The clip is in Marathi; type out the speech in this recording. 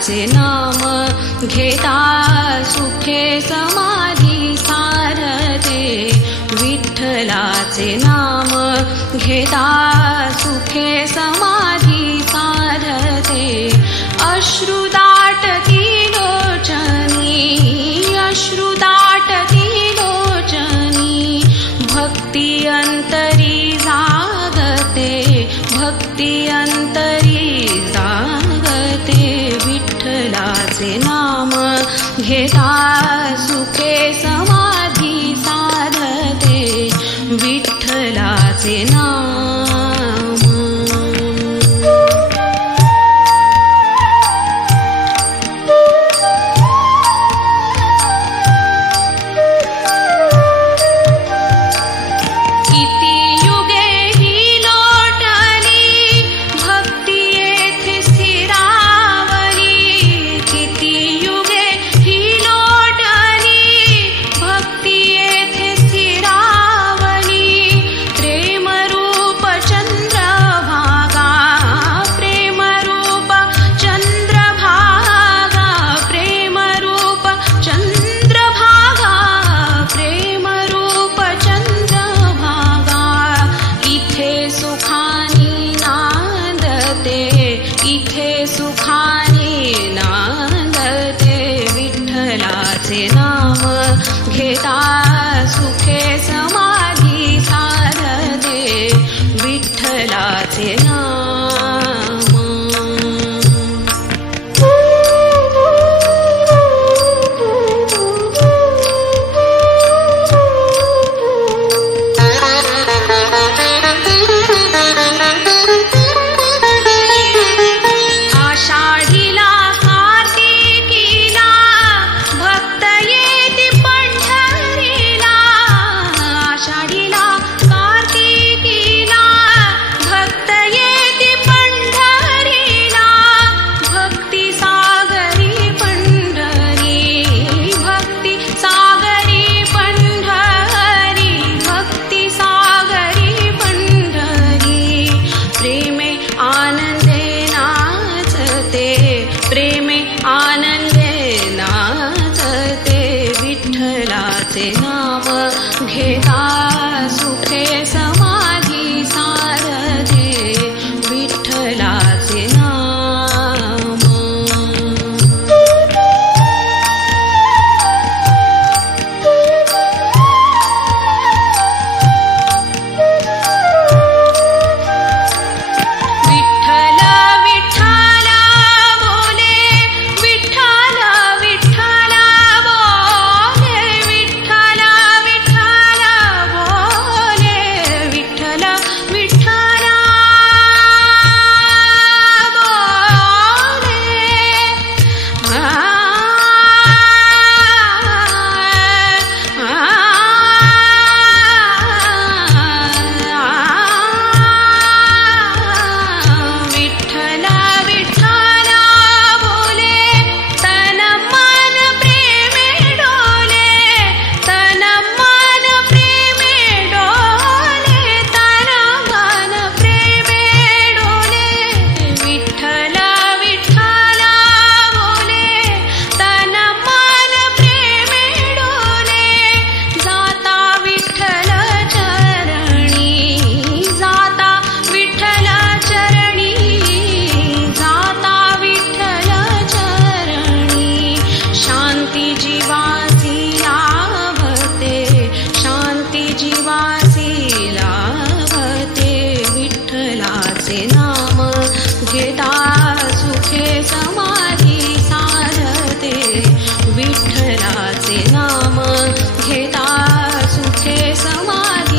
विठ्ठलाचे नाम घेता सुखे समाधी सारते विठ्ठलाचे नाम घेता सुखे समाधी सारते अश्रुदाटती लोचनी अश्रुदाटती लोचनी भक्ति अंतरी जागते भक्ति अंतरी जागते विठ्ठलाचे नाम घेता सुखे समाधी साधते विठ्ठलाचे नाम किती युगे ही लोटली भक्ती येथे स्थिरावली किती युगे ही लोटली भक्ती येथे स्थिरावली प्रेमरूप चंद्रभागा प्रेमरूप चंद्रभागा प्रेमरूप चंद्रभागा प्रेमरूप चंद्रभागा इथे सुखानी नांदते इथे सुखानी नांदते विठ्ठलाचे नाम घेता सुखे समाधी साधते विठ्ठलाचे नाम आषाढीला कार्तिकीला भक्त येती पंढरीला आषाढीला कार्तिकीला भक्त येती पंढरीला भक्ती सागरी पंढरी भक्ती सागरी पंढरी भक्ती सागरी पंढरी प्रेमे आनंदे नाचते प्रेमे आनंदे नाचते विठ्ठलाचे नाव घेता सुखे समाधी सारते विठ्ठलाचे नाम विठ्ठल विठ्ठल बोले विठ्ठल विठ्ठल बोले विठ्ठल विठ्ठल बोले विठ्ठल विठ्ठल बोले विठ्ठल विठ्ठल बोले तन मन प्रेमे डोले तन मन प्रेमे डोले तन मन प्रेमे डोले विठ्ठल विठ्ठल बोले तन मन प्रेमे डोले जाता विठ्ठल चरणी जाता विठ्ठल चरणी जाता विठ्ठल चरणी शांती जीवासी लाभते शांती जीवासी लाभते विठ्ठलाचे नाम घेता सुखे समाधी साधते विठ्ठलाचे नाम घेता सुखे समाधी